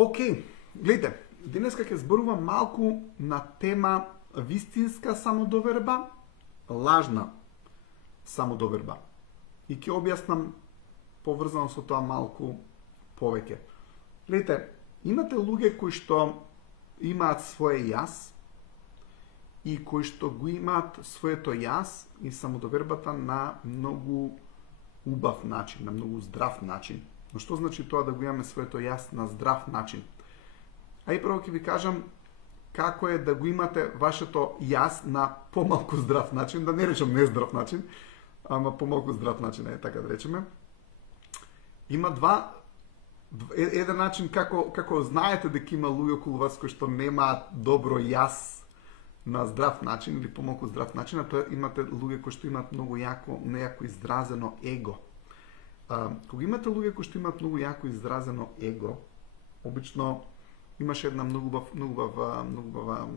Океј, гледайте, денеска ќе зборувам малку на тема вистинска самодоверба, лажна самодоверба. И ќе објаснам поврзано со тоа малку повеќе. Гледайте, имате луѓе кои што имаат свое јас и кои што го имаат своето јас и самодовербата на многу убав начин, на многу здрав начин. Но што значи тоа да го имаме своето јас на здрав начин? А и прво ќе ви кажам како е да го имате вашето јас на помалку здрав начин, да не речам нездрав начин, ама помалку здрав начин, така да речеме. Има еден начин како знаете дека има луѓе околу вас кои што немаат добро јас на здрав начин или помалку здрав начин, а тоа имате луѓе кои што имаат многу нејако изразено его. Кога имате луѓе кои што имаат многу јако изразено его, обично имаше една многу убава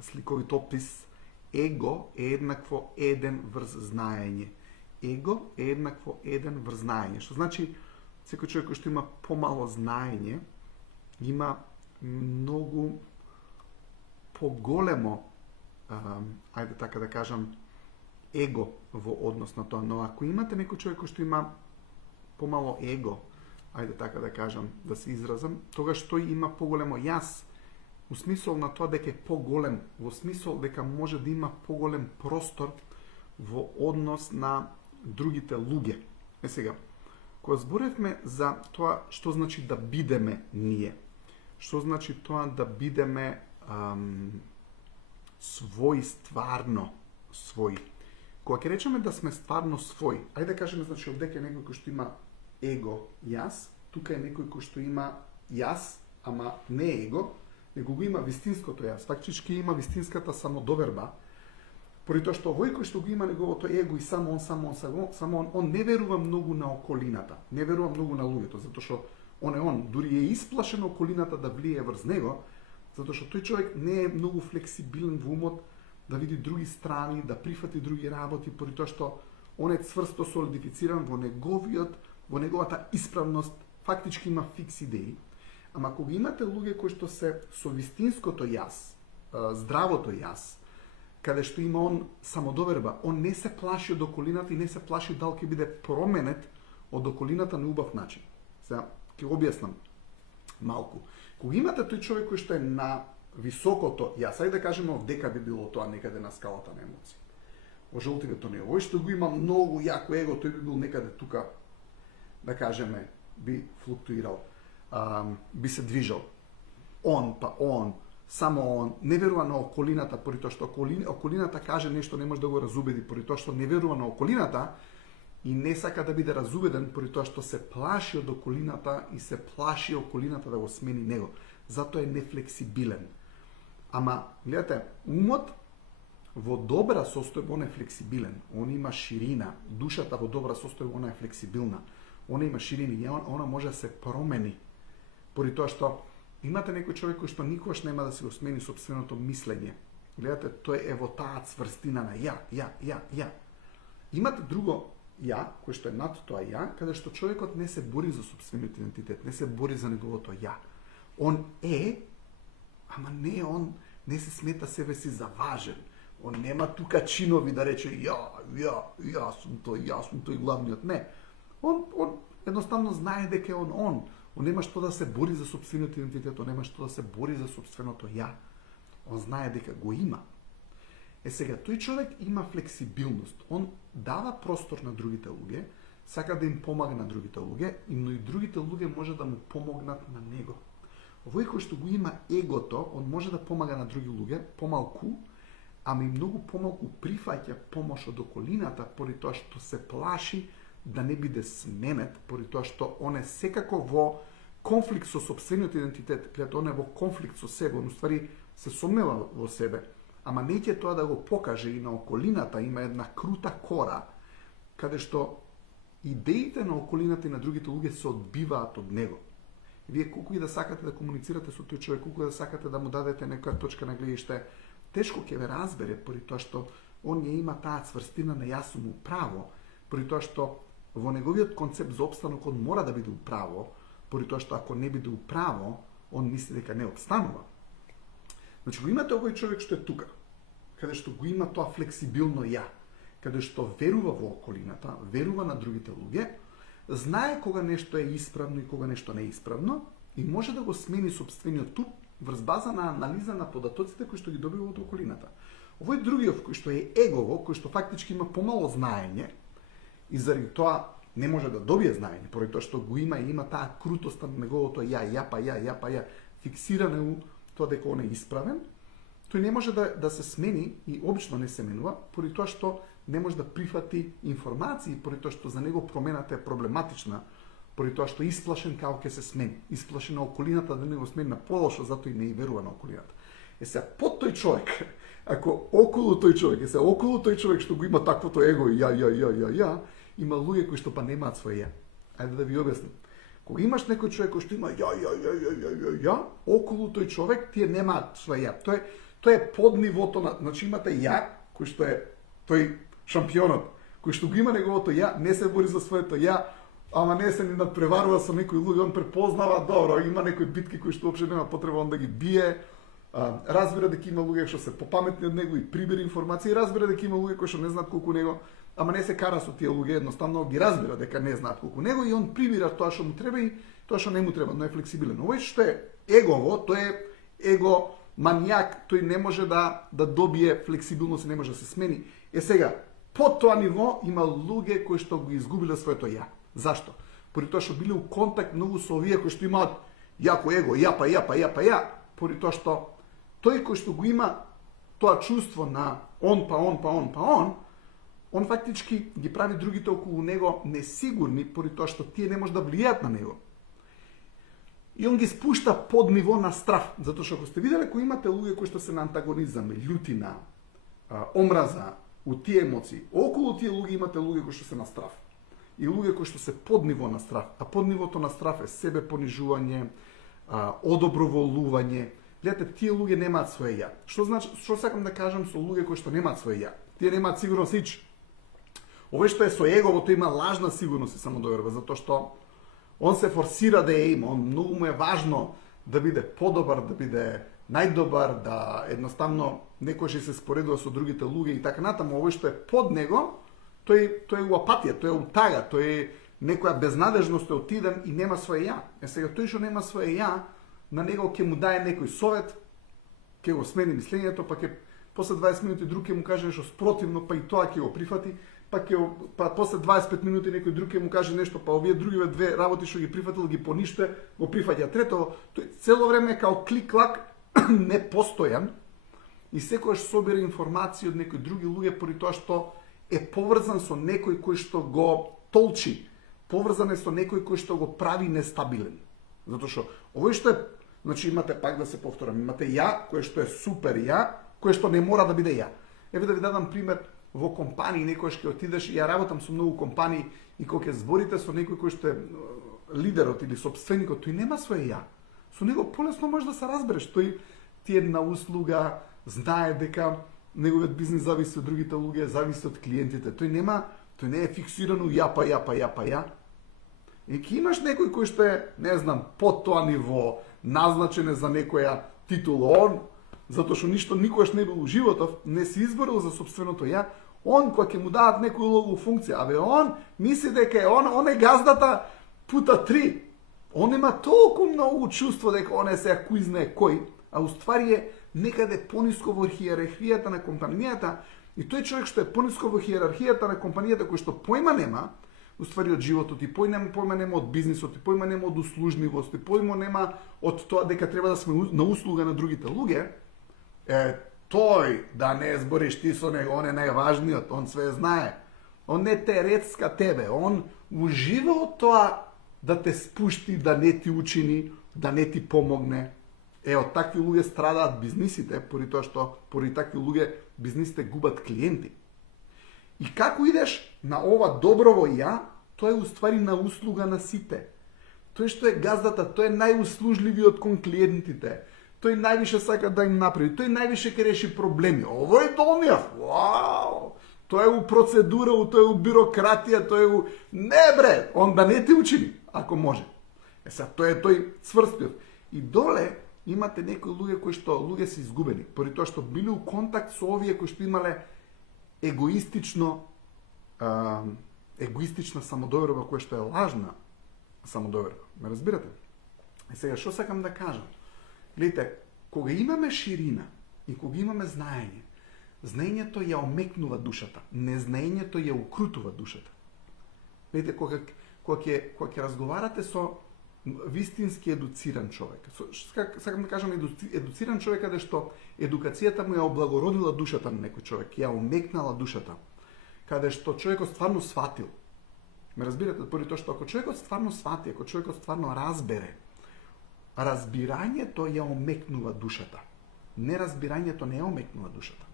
сликовит опис. Его е еднакво еден врз знаење. Его е еднакво еден врз знаење. Што значи, секој човек кој што има помало знаење, има многу поголемо, ајде така да кажам, его во однос на тоа. Но ако имате некој човек кој што има помало его, ајде така да кажам, да се изразам, тогаш тој има поголемо јас, у смисол на тоа дека е поголем, во смисол дека може да има поголем простор во однос на другите луѓе. Сега, кога зборевме за тоа што значи да бидеме ние, што значи тоа да бидеме свој, стварно свој. Кога ќе речеме да сме стварно свој, ајде да кажеме, значи, овдека е некој кој што има его, јас, тука е некој кој што има јас, ама не его, него го има вистинското јас, фактички има вистинската самодоверба, поради тоа што овој кој што го има неговото его и само он не верува многу на околината, не верува многу на луѓето, затоа што он дури е исплашен околината да влие врз него, затоа што тој човек не е многу флексибилен во умот да види други страни, да прифати други работи, поради тоа што он е цврсто солидифициран во неговата исправност, фактички има фикс идеи. Ама кога имате луѓе кои што се со вистинското јас, здравото јас, каде што има он самодоверба, он не се плаши од околината и не се плаши дали ќе биде променет од околината на убав начин. Сега ќе објаснам малку. Кога имате тој човек кој што е на високото јас, ајде да кажеме овдека би било тоа некаде на скалата на емоции. Во жолтивето не, овој што го има многу јако его, тој би бил некаде тука, да кажеме, би флуктуирал, би се движал. Само он, не верува на околината, поради тоа што околината каже нешто, не може да го разубеди, поради тоа што не верува на околината и не сака да биде разубеден, поради тоа што се плаши од околината и се плаши околината да го смени него. Затоа е нефлексибилен. Ама, гледате, умот во добра состојба, он е флексибилен, он има ширина, душата во добра состојба, она е флексибилна, она има ширина и она може да се промени, поради тоа што имате некој човек кој што никогаш нема да се го смени сопственото мислење. Гледате, тој е во таа цврстина на ја. Имате друго ја, кој што е над тоа ја, каде што човекот не се бори за сопствениот идентитет, не се бори за неговото ја. Он е, ама не се смета себе си за важен. Он нема тука чинови да рече јас сум тој главниот. Не. Он едноставно знае дека е он. Он нема што да се бори за сопствениот идентитет, он нема што да се бори за сопственото ја. Он знае дека го има. Сега, тој човек има флексибилност. Он дава простор на другите луѓе, сака да им помага на другите луѓе, но и другите луѓе може да му помогнат на него. Овој кој што го има егото, он може да помага на други луѓе, помалку, ама и многу помалку прифаќа помош од околината, поради тоа што се плаши да не биде сменет, поради тоа што он е секако во конфликт со сопствениот идентитет, гледате, он е во конфликт со себе, он уствари се сомнева во себе, ама неќе тоа да го покаже и на околината, има една крута кора, каде што идеите на околината и на другите луѓе се одбиваат од него. Вие колку и да сакате да комуницирате со тој човек, колку да сакате да му дадете некоја точка на гледиште, тешко ќе ве разбере, поради тоа што он ја има таа цврстина на јас сум управо, поради тоа што во неговиот концепт за опстанок он мора да биде управо, поради тоа што ако не биде управо, он мисли дека не обстанува. Значи го имате овој човек што е тука, каде што го има тоа флексибилно ја, каде што верува во околината, верува на другите луѓе, знае кога нешто е исправно и кога нешто не е исправно и може да го смени сопствениот туп врз база на анализа на податоците кои што ги добива од околината. Овој другиот кој што е егово, кој што фактички има помало знаење и заради тоа не може да добие знаење, поради тоа што го има и има таа крутост на неговото ја, фиксиране у тоа дека он е исправен, тој не може да се смени и обично не се менува, поради тоа што не може да прифати информации, поради тоа што за него промената е проблематична, поради тоа што исплашен како ќе се смени, исплашен на околината да не го смени на полошо, затоа и не и верува на околината. Сега под тој човек, ако околу тој човек што го има таквото его ја, има луѓе кои што па немаат свој ја. Ајде да ви објаснам. Кога имаш некој човек кој што има ја, околу тој човек тие немаат свој ја. Тоа е под нивото на, значи имате ја кој што е тој шампионот, кој што го има неговото ја, не се бори за своето ја, ама не се ни надпреварува со некои луѓе, он препознава добро, има некои битки кои што уопште нема потреба он да ги бие, разбира дека има луѓе што се попаметни од него и прибира информации, разбира дека има луѓе кои што не знаат колку него, ама не се кара со тие луѓе, едноставно ги разбира дека не знаат колку него и он прибира тоа што му треба и тоа што не му треба, но е флексибилен. Овој што е егово, тој е его манијак, тој не може да добие флексибилност и не може да се смени. Сега, под тоа ниво има луѓе кои што го изгубиле своето ја. Зашто? Поради тоа што биле у контакт многу со овие кои што имаат јако его, ја, поради тоа што тој кој што го има тоа чувство на он фактички ги прави другите околу него несигурни, поради тоа што тие не може да влијаат на него. И он ги спушта под ниво на страв, затоа што ако сте виделе кои имате луѓе кои што се на антагонизам, љутина, омраза, у тие емоции, околу тие луѓе имате луѓе кои што се на страв. И луѓе кои што се под ниво на страв, а под нивото на страв е себе понижување, одоброволување. Гледате, тие луѓе немаат своје ја. Што сакам да кажам со луѓе кои што немаат своје ја? Тие немаат сигурност ич. Овој што е со егово, тој има лажна сигурност и самодоверба, затоа што он се форсира да ја има, он многу му е важно да биде подобар, да биде најдобар, да едноставно некој ќе се споредува со другите луѓе и така натаму. Овој што е под него, тој е у апатија, тој е у тага, тој е некоја безнадежност, е отиден и нема своје ја. Сега тој што нема своје ја, на него ќе му дае некој совет, ќе го смени мислењето, па ќе после 20 минути друг ќе му каже нешто спротивно, па и тоа ќе го прифати, па после 25 минути некој друг ќе му каже нешто, па овие другиве две работи што ги прифатил ги пониште, го прифаќа. Трето, тој цело време е као клик-клак непостојан и секогаш собира информации од некои други луѓе поради тоа што е поврзан со некој кој што го толчи, поврзан е со некој кој што го прави нестабилен. Затоа што овој што е, значи имате, пак да се повторам, имате ја, кое што е супер ја, кое што не мора да биде ја. Еве да ви дадам пример, во компании некојаш ќе отидеш, ја работам со многу компании и кога ќе зборите со некој кој што е лидерот или сопственикот, тој нема своје ја. Со него полесно може да се разбереш, тој ти е на услуга, знае дека неговиот бизнис зависи од другите луѓе, зависи од клиентите. Тој не е фиксирано ја. И ќе имаш некој кој што е, не знам, под тоа ниво, назначен е за некоја титула, он, затоа што ништо никогаш не бил у животов, не се изборил за собственото ја, он кога ќе му дадат некој улогу функција, он мисли дека он е газдата пута 3. Он има толку многу чувство дека он е сега кој знае кој, а уствари е некаде пониско во хиерархијата на компанијата, и тој човек што е пониско во хиерархијата на компанијата, кој што појма нема, уствари од животот, и појма нема од бизнисот, и појма нема од услужливост, и појма нема од тоа дека треба да сме на услуга на другите луѓе, тој да не збориш ти со него, он е најважниот, он све знае. Он не те рецка тебе, он ужива од тоа да те спушти, да не ти учини, да не ти помогне. Од такви луѓе страдаат бизнисите, поради тоа што поради такви луѓе бизнисите губат клиенти. И како идеш на ова доброво ја, тоа е уствари на услуга на сите. Тој што е газдата, тој е најуслужливиот кон клиентите. Тој највише сака да им направи, тој највише ќе реши проблеми. Овој долнијав, вау! Тој е у процедура, тој е у бирократија, тој е у... Не бре, он да не ти учини, ако може. Сега тоа е тој цврстиот. И доле имате некои луѓе кои што луѓе се изгубени, поради тоа што биле у контакт со овие кои што имале егоистична самодоверба која што е лажна самодоверба. Ме разбирате? И сега што сакам да кажам? Гледайте, кога имаме ширина и кога имаме знаење, знаењето ја омекнува душата, незнаењето ја укрутува душата. Гледайте, кога ќе разговарате со вистински едуциран човек, сакам да кажам едуциран човек каде што едукацијата му ја облагородила душата на некој човек, ја омекнала душата, каде што човекот стварно сватил. Ме разбирате, поради тоа што ако човекот стварно свати, ако човекот стварно разбере, разбирањето ја омекнува душата. Неразбирањето не ја омекнува душата.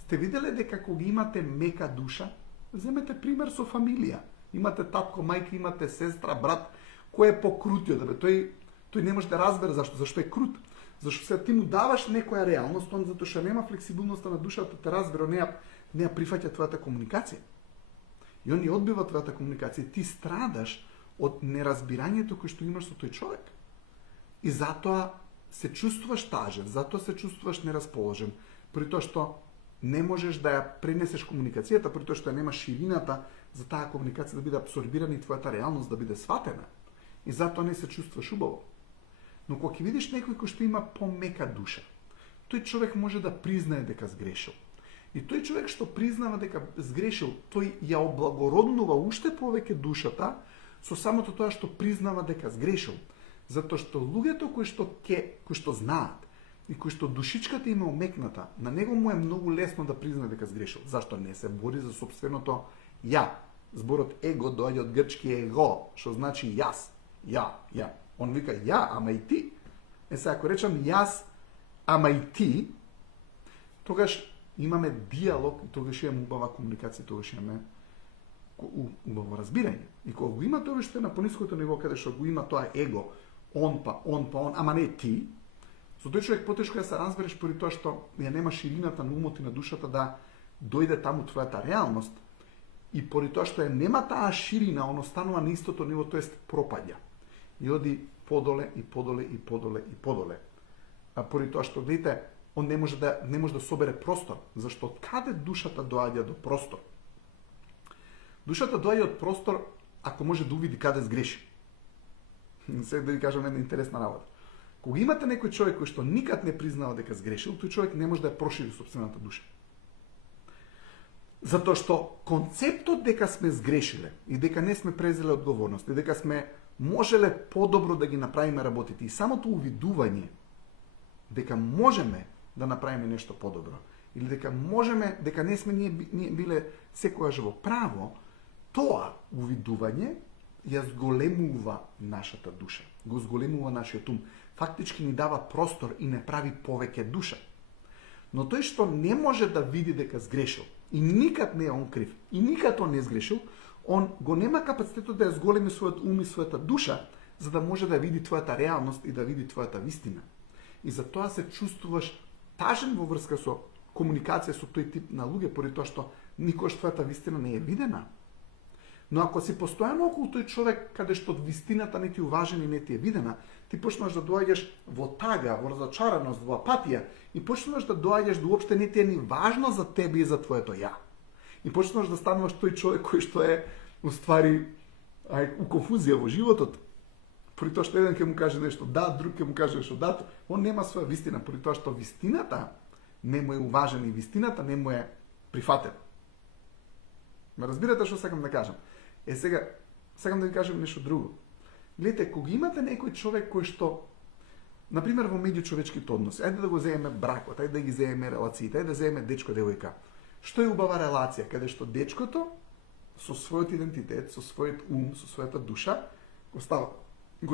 Сте виделе дека кога имате мека душа, земете пример со фамилија. Имате татко, мајка, имате сестра, брат, кој е покрутиот, тој не може да разбере зашто е крут. Зашто се ти му даваш некоја реалност, он затоа што нема флексибилноста на душата те разбере, не ја прифаќа твојата комуникација. И он ја одбива твојата комуникација, ти страдаш од неразбирањето кој што имаш со тој човек. И затоа се чувствуваш тажен, затоа се чувствуваш нерасположен, при тоа што не можеш да ја пренесеш комуникацијата, при тоа што нема ширината за таа комуникација да биде абсорбирана и твојата реалност да биде сватена. И затоа не се чувствуваш убаво. Но кога ќе видиш некој кој што има помека душа, тој човек може да признае дека сгрешил. И тој човек што признава дека сгрешил, тој ја облагороднува уште повеќе душата со самото тоа што признава дека сгрешил. Затоа што луѓето кои што знаат и кои што душичката има омекната, на него му е многу лесно да признае дека сгрешил. Зашто не се бори за сопственото ја. Зборот его доаѓа од грчки его, што значи јас. Ја. Он вика ја, ама и ти. Сега ако речам јас, ама и ти, тогаш имаме диалог и тогаш имаме убава комуникација, тогаш имаме убаво разбирање. И кога го има тоа што е на пониското ниво, каде што го има тоа его, он, ама не ти, со тој човек потешко ја се разбереш поради тоа што ја нема ширината на умот и на душата да дојде таму твојата реалност, и поради тоа што ја нема таа ширина, он останува на истото ниво, тоест пропаѓа. И оди подоле и подоле и подоле и подоле. А поради тоа што, видите, он не може да собере простор, зашто од каде душата доаѓа до простор? Душата доаѓа од простор ако може да увиди каде сгреши. Сега да ви кажам една интересна работа. Кога имате некој човек кој што никад не признава дека сгрешил, тој човек не може да ја прошири сопствената душа. Затоа што концептот дека сме сгрешиле и дека не сме презеле одговорност и дека сме можеле подобро да ги направиме работите и самото увидување дека можеме да направиме нешто подобро или дека не сме ние биле секогаш во право, тоа увидување ја зголемува нашата душа, го зголемува нашиот ум, фактички ни дава простор и не прави повеќе душа. Но тој што не може да види дека сгрешил и никад не е он крив и никад он не сгрешил, он го нема капацитетот да ја зголеми својот ум и својата душа, за да може да види твојата реалност и да види твојата вистина. И затоа се чувствуваш тажен во врска со комуникација со тој тип на луѓе, поради тоа што никош твојата вистина не е видена. Но ако си постојано околу тој човек каде што вистината не ти уважена и не ти е видена, ти почнуваш да доаѓаш во тага, во разочараност, во апатија и почнуваш да доаѓаш да уопште не ти е ни важно за тебе и за твоето ја. И почнуваш да стануваш тој човек кој што е уствари у конфузија во животот. При тоа што еден ќе му каже нешто да, друг ќе му каже нешто да, он нема своја вистина, при тоа што вистината не му е уважена и вистината не му е прифатена. Ме разбирате што сакам да кажам? Сега сакам да ви кажам нешто друго. Гледате, кога имате некој човек кој што, например во меѓучовечките односи, ајде да го земеме бракот, ајде да ги земеме релациите, ајде да земеме дечко-девојка. Што е убава релација, каде што дечкото со својот идентитет, со својот ум, со својата душа го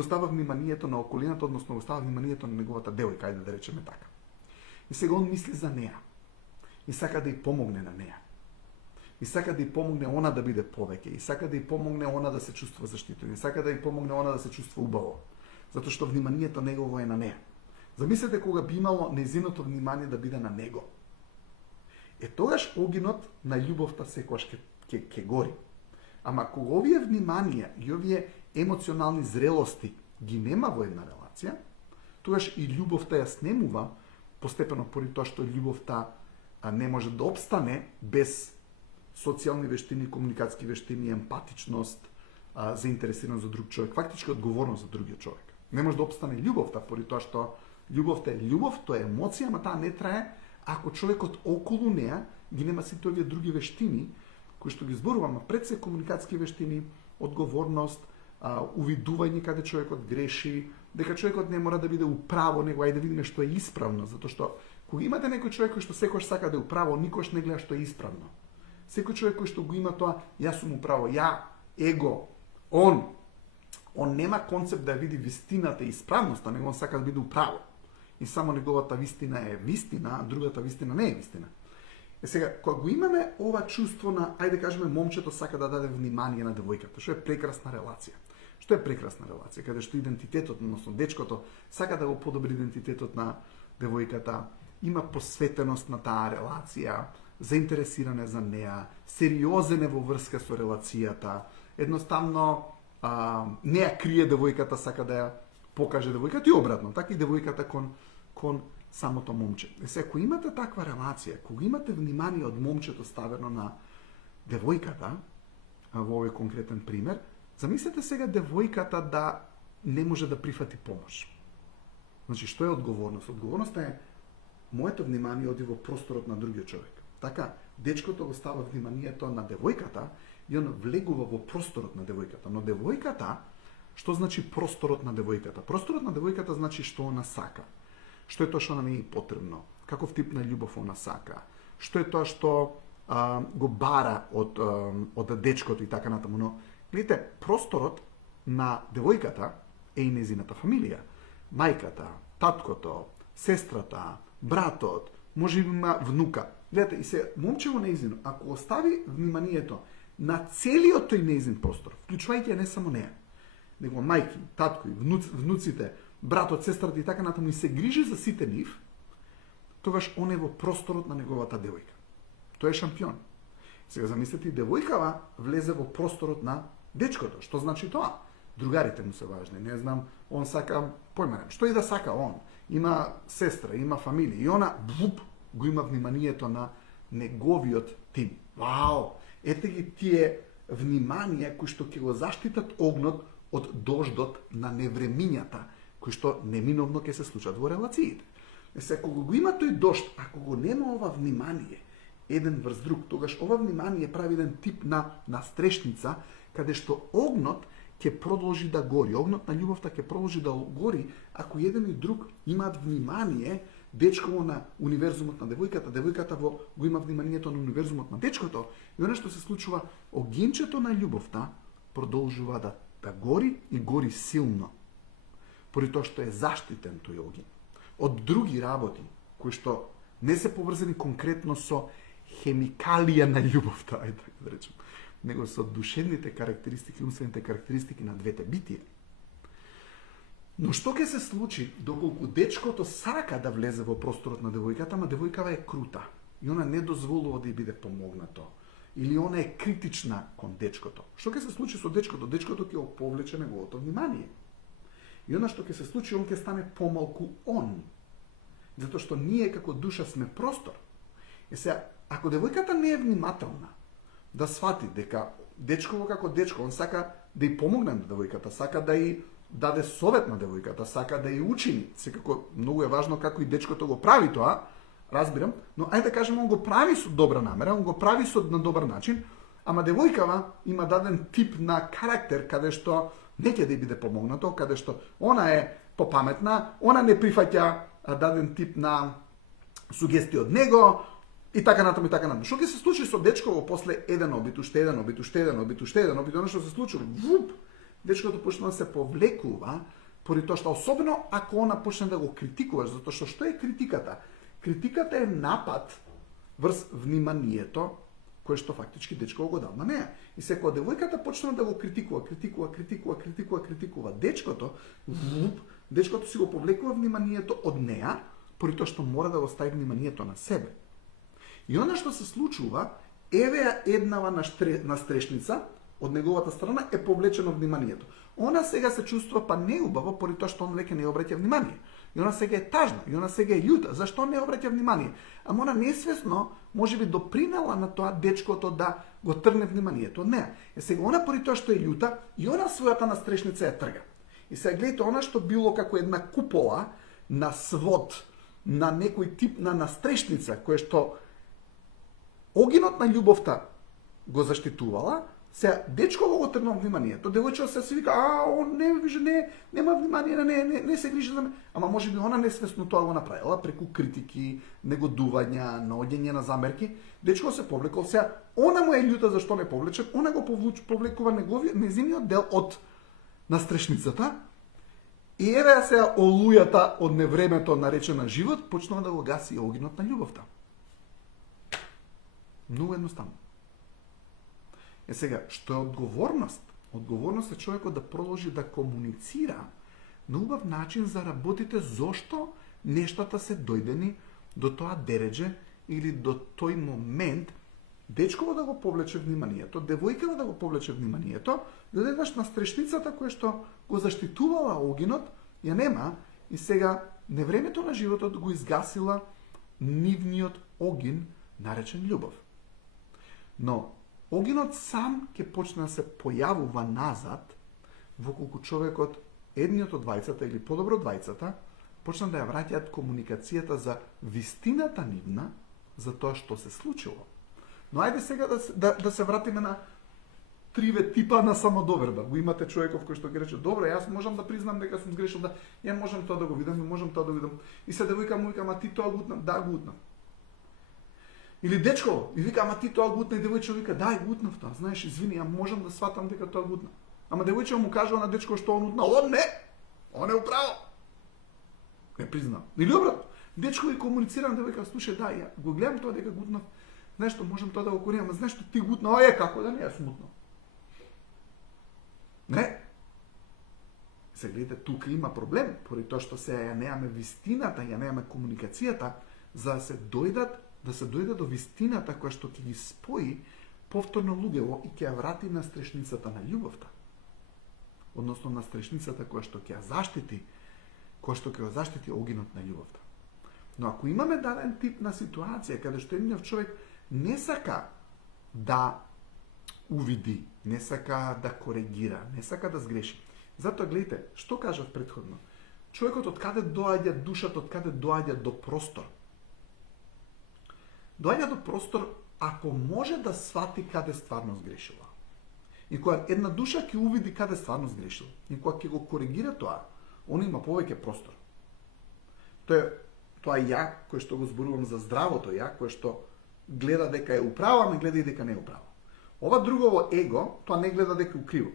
става вниманието на околината, односно го става вниманието на неговата девојка, ајде да речеме така. И сега он мисли за неа. И сака да ја помогне на неа. И сака да ја помогне она да биде повеќе, и сака да ја помогне она да се чувствува заштитена, и сака да ја помогне она да се чувствува убаво, затоа што вниманието негово е на неа. Замислете кога би имало нејзиното внимание да биде на него. Тогаш огинот на љубовта секогаш ќе гори. Ама кога овие вниманија и овие емоционални зрелости ги нема во една релација, тогаш и љубовта ја снемува постепено поради тоа што љубовта не може да опстане без социјални вештини, комуникатски вештини, емпатичност, заинтересираност за друг човек, фактички одговорност за другиот човек. Не може да опстане љубовта поради тоа што љубовта е љубов, тоа е емоција, ама таа не трае ако човекот околу неа ги нема сите овие други вештини кои што ги зборуваме, пред се комуникатски вештини, одговорност, увидување каде човекот греши, дека човекот не мора да биде управо, него ајде да видиме што е исправно, затоа што кога имате некој човек кој што секогаш сака да е управо, никош не гледа што е исправно. Секој човек кој што го има тоа, јас сум управо, ја, его, он нема концепт да види вистината и исправноста, него он сака да биде управо. И само неговата вистина е вистина, а другата вистина не е вистина. Сега, кога го имаме ова чувство на, ајде кажеме, момчето сака да даде внимание на девојката, што е прекрасна релација. Што е прекрасна релација, каде што идентитетот, односно дечкото, сака да го подобри идентитетот на девојката, има посветеност на таа релација, заинтересиране за неа, сериозен е во врска со релацијата, едноставно не ја крие девојката, сака да ја покаже девојката и обратно, така и девојката кон самото момче. Сега, ако имате таква релација, кога имате внимание од момчето ставено на девојката, во овој конкретен пример, замислете сега девојката да не може да прифати помош. Значи, што е одговорност? Одговорноста е моето внимание оди во просторот на другиот човек. Така, дечкото го става вниманието на девојката и он влегува во просторот на девојката. Но девојката, што значи просторот на девојката? Просторот на девојката значи што она сака. Што е тоа што нам е потребно? Каков тип на љубов она сака? Што е тоа што го бара од дечкото и така натаму? Но, гледате, просторот на девојката е и незината фамилија. Мајката, таткото, сестрата, братот, може би има внука. Гледате, и се момчево неизино, ако остави вниманието на целиот тој неизин простор, вклучувајќи не само неа, него мајки, татко и внуците, братот, сестрата и така натаму и се грижи за сите нив, тогаш он е во просторот на неговата девојка. Тој е шампион. Сега замислете, девојкава влезе во просторот на дечкото. Што значи тоа? Другарите му се важни. Не знам, он сака, појменем, што и да сака он. Има сестра, има фамилија и она го има вниманието на неговиот тим. Вау! Ете ги тие внимание кои што ќе го заштитат огнот од дождот на невремињата, кои што неминовно ќе се случат во релациите. Сега, кога го има тој дожд, ако го нема ова внимание, еден врз друг, тогаш ова внимание прави еден тип на настрешница, каде што огнот ќе продолжи да гори. Огнот на љубовта ќе продолжи да гори, ако еден и друг имаат внимание, дечково на универзумот на девојката, девојката го има вниманието на универзумот на дечкото, и оно што се случува, огинчето на љубовта продолжува да гори и гори силно, поради тоа што е заштитен тој огин од други работи, кои што не се поврзани конкретно со хемикалија на љубовта, ајде да речем, него со душевните карактеристики, умствените карактеристики на двете битија. Но што ќе се случи доколку дечкото сака да влезе во просторот на девојката, ама девојкава е крута и она не дозволува да ја биде помогнато, или она е критична кон дечкото? Што ќе се случи со дечкото? Дечкото ќе оповлече неговото внимание. И она што ќе се случи, он ќе стане помалку он. Затоа што ние како душа сме простор. И сега, ако девојката не е внимателна, да свати дека дечково како дечко, он сака да ја помогне на девојката, сака да ја даде совет на девојката, сака да ја учини. Секако многу е важно како и дечкото го прави тоа, разбирам, но ајде да кажеме, он го прави со добра намера, он го прави на добар начин, ама девојкава има даден тип на карактер каде што не ќе да ја биде помогнато, каде што она е попаметна, она не прифаќа даден тип на сугестија од него и така натаму и така натаму. Што ќе се случи со дечково после еден обид, уште еден обид, уште еден обид, уште еден обид, она што се случило, дечкото почна да се повлекува поради тоа што, особено ако она почне да го критикуваш, затоа што е критиката? Критиката е напад врз вниманието кое што фактички дечково го дал на неа. И секоја девојката почна да го критикува дечкото, дечкото си го повлекува вниманието од неа, поради тоа што мора да го стави вниманието на себе. И она што се случува, еве еднава настрешница, од неговата страна е повлечено вниманието. Она сега се чувствува па неубаво, поради тоа што он веќе не обраќа внимание. И она сега е тажна, и она сега е љута. Зашто не обраќа внимание? Ама она несвесно можеби допринела на тоа дечкото да го трне вниманието од неа. Е сега она поради тоа што е љута, и она својата настрешница ја трга. И сега гледате, она што било како една купола на свод, на некој тип на настрешница, која што огинот на љубовта го заштитувала, сега дечково го тргнал вниманието, девојчето се вика, он нема внимание на не се грижи за мене. Ама може би она несвесно тоа го направила преку критики, негодувања, наоѓање на замерки. Дечко се повлекол, сега она му е љута зашто не повлече, она го повлекува незиниот дел од настрешницата. И еве сега олујата од невремето наречена живот почнува да го гаси огинот на љубовта. Многу едноставно. Е сега, што е одговорност? Одговорност е човекот да продолжи да комуницира на убав начин за работите зошто нештата се дојдени до тоа дередже или до тој момент дечково да го повлече вниманието, девојкава да го повлече вниманието, да еднаш настрешницата која што го заштитувала огинот, ја нема и сега невремето на животот го изгасила нивниот огин наречен љубов. Но огинот сам ќе почне да се појавува назад воколку човекот, едниот од двајцата или подобро двајцата, почна да ја враќаат комуникацијата за вистината нивна за тоа што се случило. Но ајде сега да се вратиме на триве типа на самодоверба. Го имате човеков кој што ќе рече, добро, јас можам да признам дека сум сгрешил, да ја можам тоа да го видам, можам тоа да го видам. И се девојка му вика, ама ти тоа го утнав, да го утнав. Или дечко, и вика, ама ти тоа го утна, и девојче вика, да, го утнав тоа, знаеш, извини, ја можам да сватам дека тоа го утна. Ама девојче му кажува на дечко што он утна, он е управо. Не признав. Или обратно, дечко и комуницира на девојка, слушај, да, ја го гледам тоа дека го утнав, знаеш што, можам тоа да го коригам, знаеш што ти го утна, како да не, јас сум утнал. Не. Се гледате, тука има проблем, поради тоа што се ја немаме вистината, ја немаме комуникацијата, за да се дојде до вистината која што ќе ги спои повторно луѓево и ќе ја врати на стрешницата на љубовта. Односно на стрешницата која што ќе ја заштити огинот на љубовта. Но ако имаме даден тип на ситуација каде што едниот човек не сака да увиди, не сака да коригира, не сака да сгреши. Затоа гледайте, што кажав претходно. Човекот од каде доаѓа душата, од каде доаѓа до простор. Доаѓа до простор ако може да свати каде стварно сгрешила. И кога една душа ќе увиди каде стварно сгрешила, и кога ќе го коригира тоа, он има повеќе простор. Тоа ја, кој што го зборувам за здравото ја, кој што гледа дека е управа, не гледа и дека не е управа. Ова другово его, тоа не гледа дека е укриво.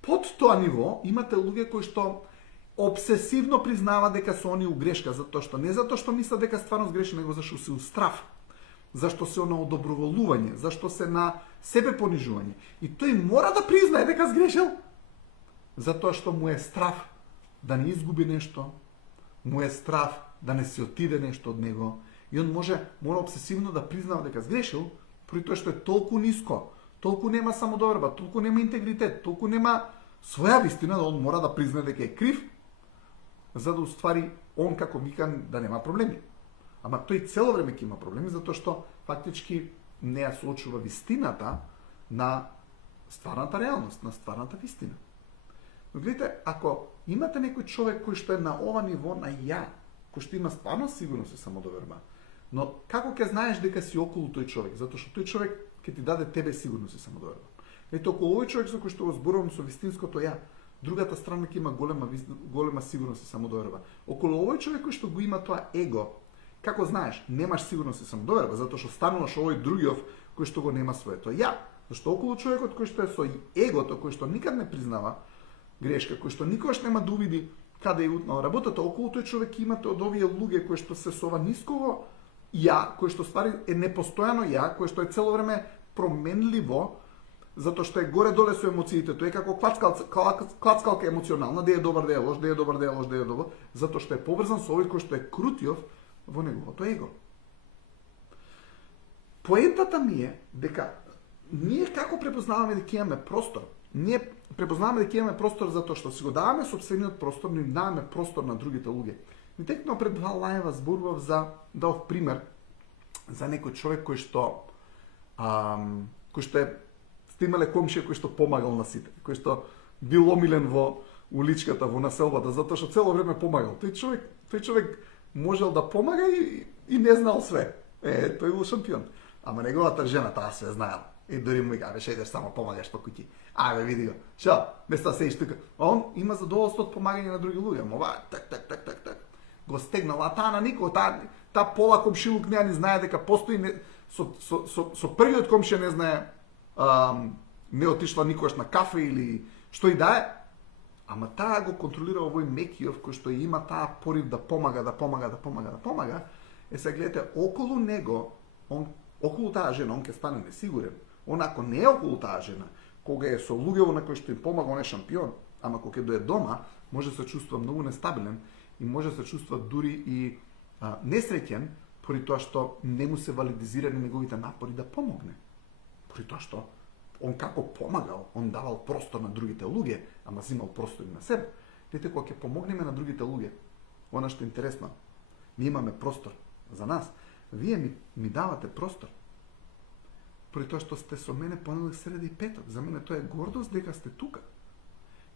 Под тоа ниво имате луѓе кои што обсесивно признава дека се они у грешка, не затоа што мислат дека стварно сгреши, него зашто се у страв, зашто се на одоброволување, зашто се на себе понижување. И тој мора да признае дека сгрешил, затоа што му е страв да не изгуби нешто, му е страв да не се отиде нешто од него, и он мора обсесивно да признава дека сгрешил, при тоа што е толку ниско, толку нема самодоверба, толку нема интегритет, толку нема своја вистина, да он мора да признае дека е крив, за да уствари он како викан да нема проблеми. Ама тој цело време ќе има проблеми, затоа што фактички не ја соочува вистината на стварната реалност, на стварната вистина. Но гледате, ако имате некој човек кој што е на ова ниво на ја, кој што има стварно сигурност и самодоверба, но како ќе знаеш дека си околу тој човек? Затоа што тој човек ќе ти даде тебе сигурност и самодоверба. Ето, околу овој човек со кој што го зборувам со вистинското ја, другата страна ќе има голема сигурност и самодоверба. Околу овој човек кој што го има тоа его, како знаеш, немаш сигурност и самодоверба, затоа што стануваш овој другиот кој што го нема своето ја. Зашто околу човекот кој што е со егото, кој што никад не признава грешка, кој што никогаш нема да увиди каде е утнал работата, околу тој човек имате од овие луѓе кои што се со ова нисково ја, кој што ствари е непостојано ја, кој што е цело време променливо, затоа што е горе-доле со емоциите, тој е како клацкалка емоционална, да е добар, да е лош, да е добар, да е лош, да е добар, затоа што е поврзан со овој кој што е крутиов во неговото его. Поентата ми е дека ние како препознаваме дека имаме простор? Ние препознаваме дека имаме простор затоа што си го даваме сопствениот простор, но им даваме простор на другите луѓе. Ми текно пред 2 лајва зборував за дав пример за некој човек кој што сте имале комшија кој што помагал на сите, кој што бил омилен во уличката, во населбата, затоа што цело време помагал. Тој човек можел да помага и не знал све. Тој бил шампион. Ама неговата жена таа све знаела. И дори му вика, беше идеш само помагаш по куќи. Ајде види го. Шо? Место седиш тука. А он има задоволство од помагање на други луѓе. Ова так. Го стегнал, а таа на никој, таа пола комшилук не знае дека постои со првиот комшија не знае, не отишла никогаш на кафе или што и да е. Ама таа го контролира овој Мекиов кој што има таа порив да помага. Се гледате околу него, околу таа жена, он ќе стане несигурен. Он ако не е околу таа жена, кога е со луѓето на кои што им помага, он е шампион. Ама кога ќе дое дома, може да се чувствува многу нестабилен и може да се чувствува дури и несреќен, поради тоа што не му се валидизирани неговите напори да помогне. Поради тоа што он како помагал, он давал простор на другите луѓе, ама зимал простор и на себе. Видите, кога ќе помогнеме на другите луѓе, она што е интересно, ние имаме простор за нас. Вие ми давате простор. Поради тоа што сте со мене понеделник, среда и петок. За мене тоа е гордост дека сте тука.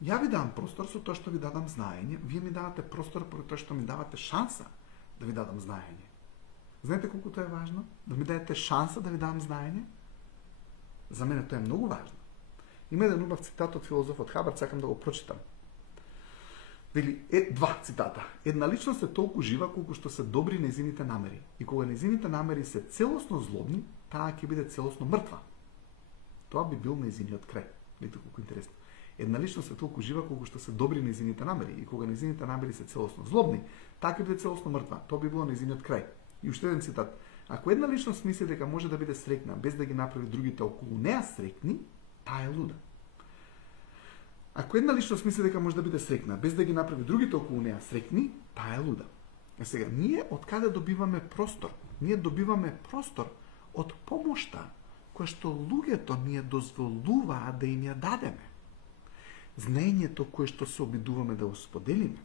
Ја ви давам простор со тоа што ви дадам знаење, вие ми давате простор поради тоа што ми давате шанса да ви дадам знаење. Знаете колку тоа е важно? Да ми дадете шанса да ви дадам знаење? За мене тоа е многу важно. Има еден убав цитат од филозофот Хабард, сакам да го прочитам. Вели, 2 цитата. Една личност е толку жива колку што се добри нејзините намери. И кога нејзините намери се целосно злобни, таа ќе биде целосно мртва. Тоа би бил нејзиниот крај. Видите колку интересно. Една личност е толку жива колку што се добри нејзините намери. И кога нејзините намери се целосно злобни, таа ќе биде целосно мртва. Тоа би било нејзиниот крај. И уште еден цитат. Ако една личност мисли дека може да биде среќна без да ги направи другите околу неа среќни, таа е луда. Ако една личност мисли дека може да биде среќна без да ги направи другите околу неа среќни, таа е луда. Сега, ние од каде добиваме простор? Ние добиваме простор од помошта која што луѓето ни ја дозволуваат да им ја дадеме. Знаењето кое што се обидуваме да го споделиме.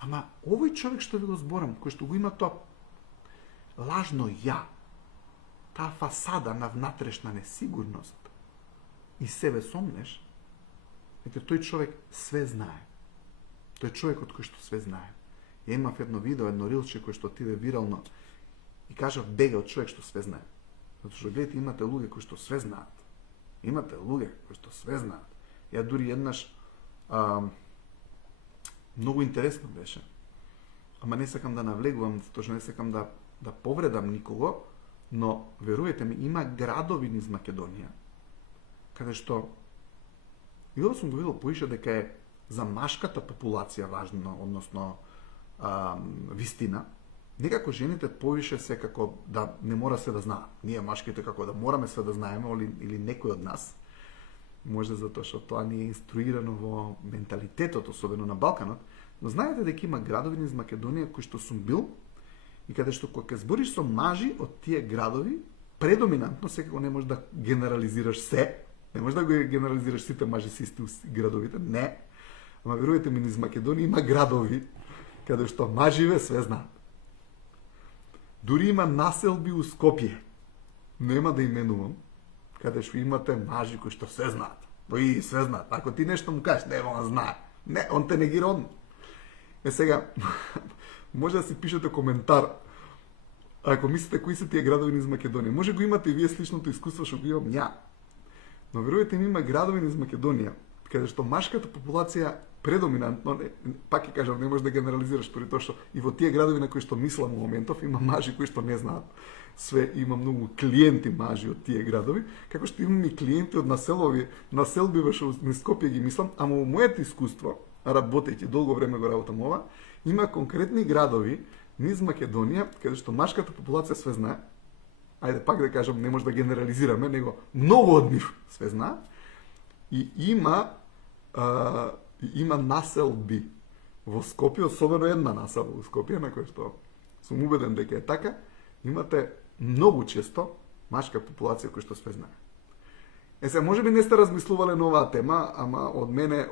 Ама овој човек што ви го зборам, кој што го има тоа лажно ја, таа фасада на внатрешна несигурност и себе сомнеш, тој човек све знае. Тој човекот кој што све знае. Ја имав едно видео, едно рилче кој што отиде вирално и кажав бега од човек што све знае. Затоа што гледате, имате луѓе кои што све знаат. Имате луѓе кои што све знаат. Ја дури еднаш многу интересно беше. Ама не сакам да навлегувам, затоа што не сакам да повредам никого, но верувајте ми, има градови низ Македонија каде што и ова сум го видел поише дека е за машката популација важно, односно вистина. Некако жените повише се како да не мора се да знаат. Ние машките како да мораме се да знаеме или некој од нас. Може затоа што тоа не е инструирано во менталитетот, особено на Балканот, но знаете дека има градови низ Македонија кои што сум бил и каде што кога ќе збориш со мажи од тие градови, предоминантно секако не можеш да генерализираш се. Не можеш да го генерализираш сите мажи се исти градовите, не. Ама верувајте ми, низ Македонија има градови каде што маживе све знаат. Дури има населби у Скопје, нема да именувам, каде што имате мажи кои што све знаат. И све знаат. Ако ти нешто му кажеш, не, он знае. Не, он те негира он. Сега, може да си пишете коментар, ако мислите кои се тие градови низ Македонија. Може го имате и вие сличното искуство што го имам ја. Но верувајте ми, има градови низ Македонија, каде што машката популација предоминантно, пак ќе кажам, не можеш да генерализираш, поради тоа што и во тие градови на кои што мислам во моментов, има мажи кои што не знаат све, има многу клиенти мажи од тие градови, како што имам и клиенти од населби што низ Скопје ги мислам, ама во моето искуство, работејќи долго време го работам ова, има конкретни градови низ Македонија, каде што машката популација све знае. Ајде пак да кажам, не може да генерализираме, него многу од нив све знаат. И има населби во Скопје, особено една населба во Скопје, на која што сум убеден дека е така, имате многу често машка популација која што све знае. Се, може би не сте размислувале на оваа тема, ама од мене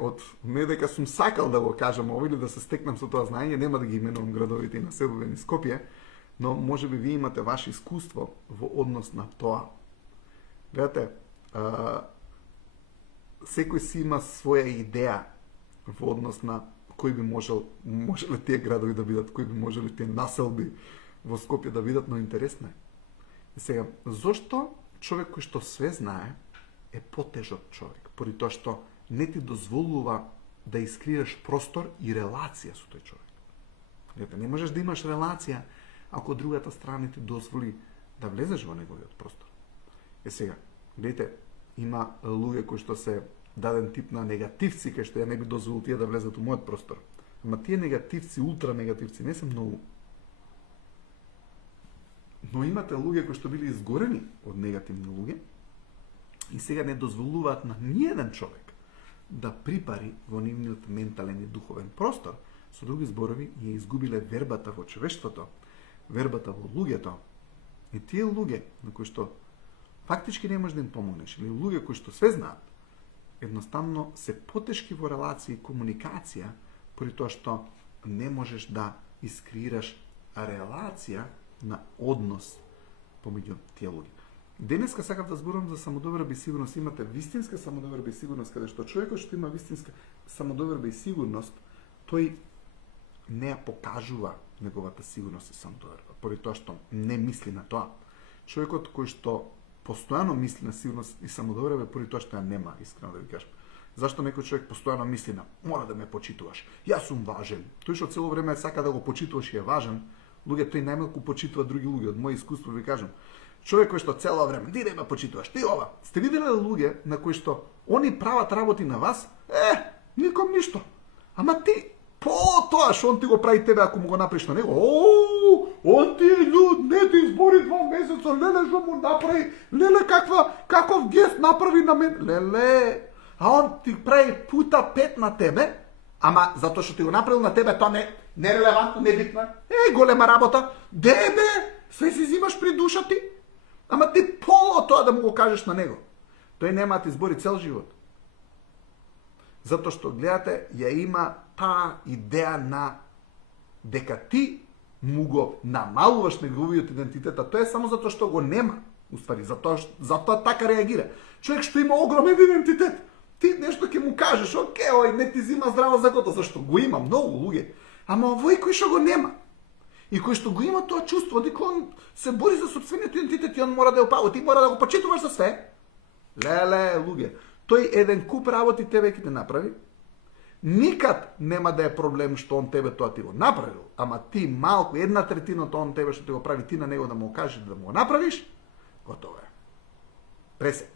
дека сум сакал да го кажам ово или да се стекнам со тоа знаење, нема да ги именувам градовите и населбени Скопје, но може би вие имате ваше искуство во однос на тоа. Гледате, секој си има своја идеја во однос на кои би можеле тие градови да бидат, кои би можеле тие населби во Скопје да бидат, но интересно е. И сега, зошто човек кој што све знае е потежок човек, поради тоа што не ти дозволува да искриеш простор и релација со тој човек. Гледате, не можеш да имаш релација ако другата страна ти дозволи да влезеш во неговиот простор. Сега, гледате, има луѓе кои што се даден тип на негативци, кај што ја не би дозволил тие да влезат во мојот простор. Ама тие негативци, ултра негативци, не се многу. Но имате луѓе кои што били изгорени од негативни луѓе и сега не дозволуваат на ниеден човек да припари во нивниот ментален и духовен простор. Со други зборови, ја изгубиле вербата во човештвото, вербата во луѓето. И тие луѓе на кои што фактички не можеш да им помогнеш, или луѓе кои што све знаат, едноставно се потешки во релација и комуникација, поради тоа што не можеш да искреираш релација на однос помеѓу тие луѓе. Денеска сакав да зборувам за самодоверба и сигурност. Имате вистинска самодоверба и сигурност, каде што човекот што има вистинска самодоверба и сигурност, тој не ја покажува неговата сигурност и самодоверба, поради тоа што не мисли на тоа. Човекот кој што постојано мисли на сигурност и самодоверба, поради тоа што ја нема, искрено да ви кажам. Зашто некој човек постојано мисли на мора да ме почитуваш, јас сум важен. Тој што цело време сака да го почитуваш и е важен, луѓе тој најмалку почитува други луѓе. Од моје искуство ви кажам. Човек кој што цело време ти да ме почитуваш, ти ова. Сте виделе луѓе на кои што они прават работи на вас? Ником ништо. Ама ти по тоа што он ти го прави тебе ако му го направиш на него. Он ти луд, не ти избори 2 месеца, леле што му направи, леле каков гест направи на мен, леле. А он ти прави пута 5 на тебе, ама затоа што ти го направил на тебе, тоа не релевантно, не битно. Голема работа. Дебе, све си зимаш при душа ти. Ама ти поло тоа да му го кажеш на него. Тој нема да ти избори цел живот. Затоа што, гледате, ја има таа идеја на дека ти му го намалуваш неговиот идентитет, а тоа е само затоа што го нема. Уствари, затоа така реагира. Човек што има огромен идентитет, ти нешто ќе му кажеш, ој, не ти зима здраво за готово, зашто го има многу луѓе. Ама овој кој што го нема, и кој што го има тоа чувство, дека он се бори за сопствениот идентитет и он мора да ја опава, ти мора да го почитуваш за све. Леле, луѓе, тој еден куп работи тебе ќе те направи, никад нема да е проблем што он тебе тоа ти го направил, ама ти малку, 1/3 од он тебе што ти го прави, ти на него да му кажеш да му го направиш, готово е. Пресек.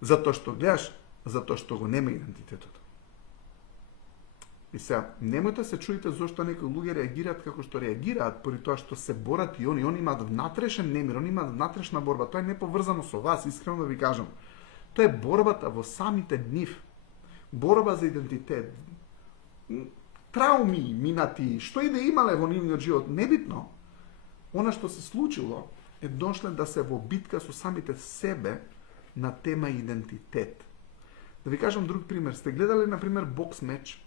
Затоа што гледаш, затоа што го нема идентитетот. И сега, немојте се чудите зошто некои луѓе реагираат како што реагираат, поради тоа што се борат и они имаат внатрешен немир, они имаат внатрешна борба. Тоа е не поврзано со вас, искрено да ви кажам. Тоа е борбата во самите нив. Борба за идентитет. Трауми, минати, што и да имале во нивниот живот, небитно. Она што се случило е дошле да се во битка со самите себе на тема идентитет. Да ви кажам друг пример. Сте гледале, например, бокс меч,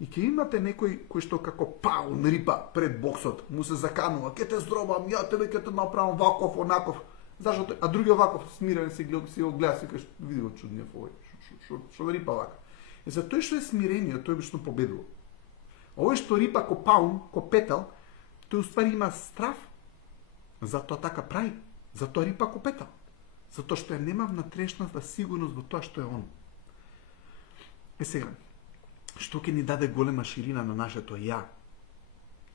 и ќе имате некој кој што како паун рипа пред боксот, му се заканува, ќе те здробам, ја тебе ќе те направам ваков, онаков. Зашто? А други оваков смирен си го гледа, си каш, види го чудниот овој, што рипа вака. И за тој што е смирениот, тој што победува. Овој што рипа ко паун, ко петел, тој уствари има страв, затоа така прави, затоа рипа ко петел. Затоа што ја нема внатрешната сигурност во тоа што е он. Сега, што ќе ни даде голема ширина на нашето ја?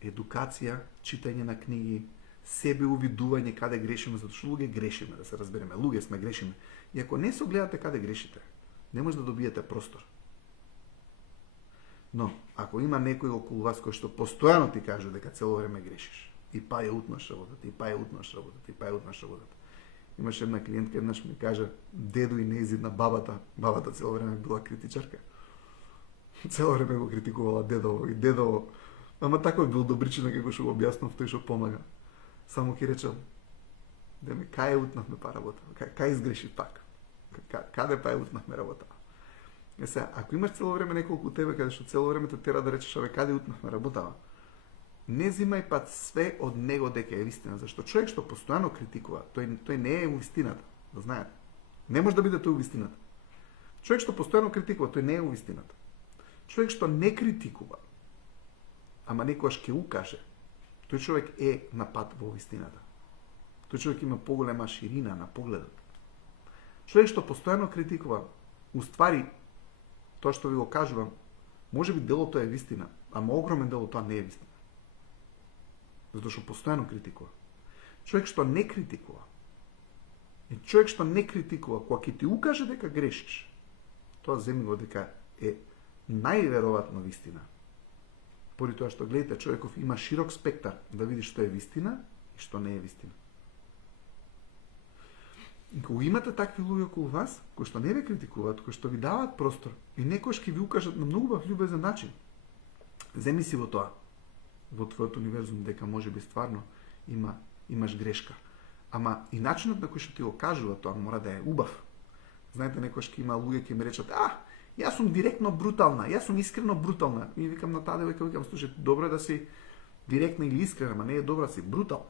Едукација, читање на книги, себе увидување каде грешиме, затоа што луѓе грешиме, да се разбереме, луѓе сме грешиме. И ако не се огледате каде грешите, не може да добиете простор. Но, ако има некој околу вас кој што постојано ти каже дека цело време грешиш, и па ја утнаш работата, и па ја утнаш работата, и па ја утнаш работата. Имаше една клиентка еднаш ми каже, дедо и нејзин на бабата цело време била критичарка. Цело време го критикувала дедово и дедово. Ама такој бил добричина како што го објаснав, тој што помага. Само ќе речел, Деме, кај утнавме па работа? Кај изгреши пак? Каде па утнавме работа? Сега, ако имаш цело време неколку тебе, каде што цело време те тера да речеш, абе, каде утнавме работава? Не зимај пат све од него дека е вистина, зашто човек што постојано критикува, тој не е вистината, да знаете. Не може да биде тој вистината. Човек што постојано критикува, тој не е вистината. Човек што не критикува, ама некојаш ќе укаже, тој човек е на пат во вистината. Тој човек има поголема ширина на погледот. Човек што постојано критикува, уствари, тоа што ви го кажувам, може би делото е вистина, ама огромен дел од тоа не е вистина. Затоа што постојано критикува. Човек што не критикува, кога ќе ти укаже дека грешиш, тоа земи го дека е најверојатно вистина. Поради тоа што, гледате, човеков има широк спектар да види што е вистина и што не е вистина. И кога имате такви луѓе околу вас, кои што не ве критикуваат, кои што ви даваат простор и некојаш ќе ви укажат на многу убав љубезен начин, земи си во тоа, во твојот универзум, дека може би стварно имаш грешка. Ама и начинот на кој што ти го кажува тоа мора да е убав. Знаете, некојаш ќе има луѓе ќе ми речат, јас сум директно брутална, јас сум искрено брутална. И викам на таа девојка, викам, слушај, добро е да си директна или искрена, ама не е добро да си брутална.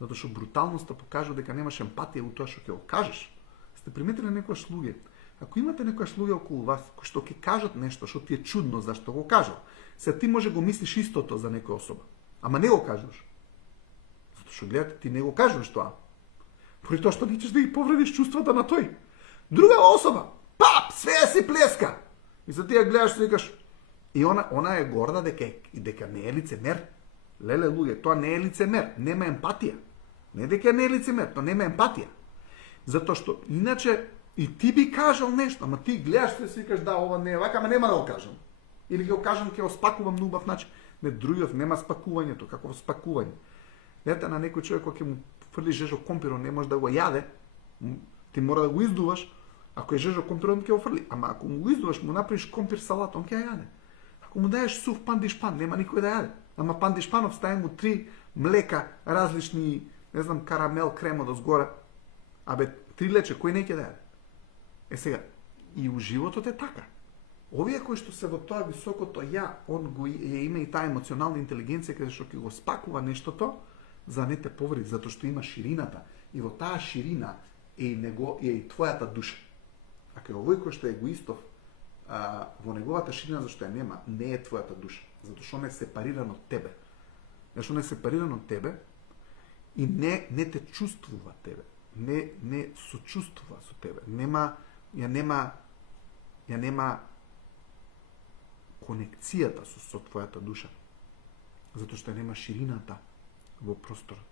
Затоа што бруталноста покажува дека немаш емпатија во тоа што ќе го кажеш. Сте приметиле некојаш луѓе? Ако имате некојаш луѓе околу вас кои што ќе кажат нешто што ти е чудно зашто го кажал, се ти може го мислиш истото за некоја особа, ама не го кажеш. Затоа што гледате, ти не го кажеш тоа. Поради тоа што не ćeš да ги повредиш чувствата на тој. Друга особа, све си плеска. И за тие гледаш и викаш, и она е горда дека не е лицемер. Леле луѓе, тоа не е лицемер, нема емпатија. Не дека не е лицемер, тоа нема емпатија. Затоа што иначе и ти би кажал нешто, ама ти гледаш и си викаш, да, ова не е вака, ама нема да го кажам. Или ќе го кажам, ќе го спакувам на убав начин. Не, другиот нема спакувањето, какво спакување. Ете, на некој човек кој ќе му фрли жежо компиро, не може да го јаде, ти мора да го издуваш. Ако е жежо компир, он ќе го фрли. Ама ако му го издуваш, му направиш компир салат, он ќе ја јаде. Ако му даеш сув пандишпан, нема никој да јаде. Ама пандишпанов стави му 3 млека, различни, не знам, карамел, крем од озгоре. Абе, 3 лече, кој не ќе да јаде? Сега, и у животот е така. Овие кои што се во тоа високото ја, он го има и таа емоционална интелигенција каде што ќе го спакува нештото, за не те повреди, затоа што има ширината. И во таа ширина е и твојата душа. А кај овој кој што е егоистов, во неговата ширина зашто ја нема, не е твојата душа. Затоа што он е сепариран од тебе. Зашто он е сепариран од тебе и не те чувствува тебе. Не сочувствува со тебе. Ја нема конекцијата со твојата душа. Затоа што нема ширината во просторот.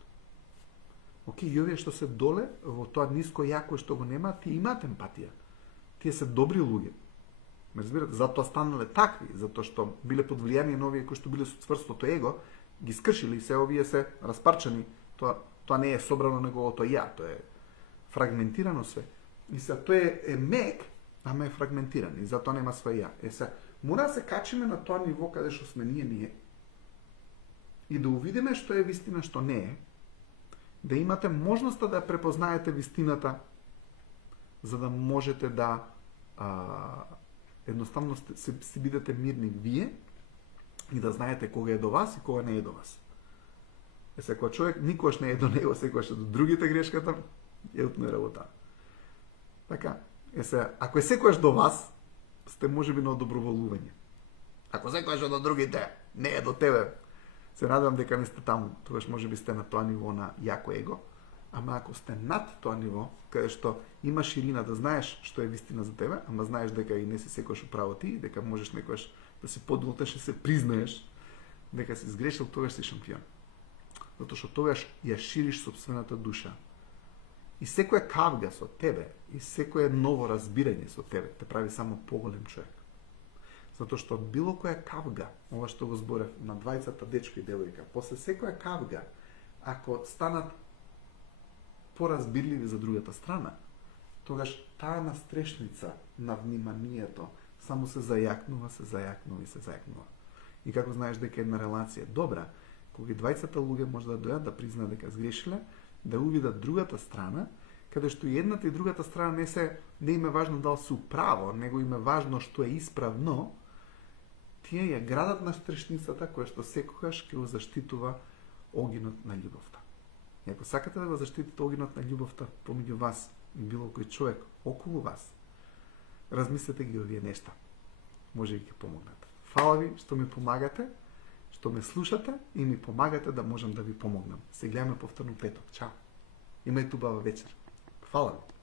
Океј, и овие што се доле, во тоа ниско ја кое што го нема, ти имаат емпатија. Тие се добри луѓе. Ме разбирате, затоа станале такви, затоа што биле под влијание на овие кои што биле со цврстото его, ги скршили и се овие се распарчани. Тоа не е собрано неговото ја, тоа е фрагментирано се. И се тој е мек, ама е фрагментиран и затоа нема свој ја. Мора да се качиме на тоа ниво каде што сме ние и да увидиме што е вистина, што не е, да имате можноста да препознаете вистината, за да можете да едноставно си бидете мирни вие и да знаете кога е до вас и кога не е до вас. Кога човек никогаш не е до него, секогаш е до другите грешката, е утно работа. Така, ако е секогаш до вас, сте можеби на одоброволување. Ако секогаш е до другите, не е до тебе, се надевам дека не сте таму, тогаш можеби сте на тоа ниво на јако его, ама ако сте над тоа ниво, каде што има ширина да знаеш што е вистина за тебе, ама знаеш дека и не си секогаш управо ти, дека можеш некогаш да си подготвиш и се признаеш дека си сгрешил, тогаш си шампион. Затоа што тогаш ја шириш сопствената душа. И секоја кавга со тебе, и секое ново разбирање со тебе, те прави само поголем човек. Затоа што од било која кавга, ова што го зборев на двајцата дечко и девојка, после секоја кавга, ако станат поразбирливи за другата страна, тогаш таа настрешница на вниманието само се зајакнува. И како знаеш дека една релација е добра, кога двајцата луѓе може да дојдат да признаат дека сгрешиле, да увидат другата страна, каде што и едната и другата страна не им е важно дали се управо, него им е важно што е исправно, тие ја градат на стрешницата која што секогаш ќе го заштитува огинот на љубовта. И ако сакате да го заштитите огинот на љубовта помеѓу вас и било кој човек околу вас, размислете ги овие нешта. Може и ќе помогнат. Фала ви што ми помагате, што ме слушате и ми помагате да можам да ви помогнам. Се гледаме повторно петок. Чао. Имајте убава вечер. Фала ви.